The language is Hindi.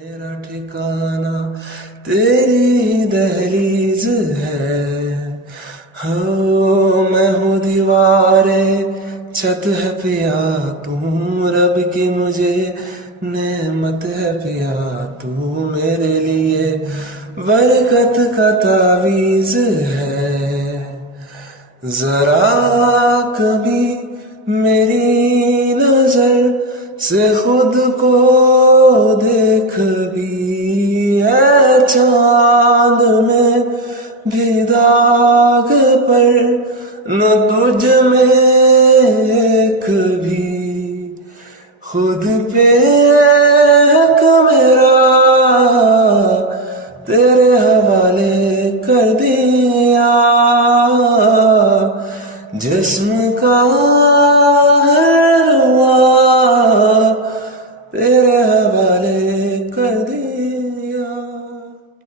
मेरा ठिकाना तेरी दहलीज है। हो मैं हूँ दीवारें छत है पिया, तू रब की मुझे नेमत है पिया। तू मेरे लिए बरकत का तावीज है। जरा कभी मेरी नजर से खुद को देख भी, है चांद में भी दाग पर न तुझ में एक भी। खुद पे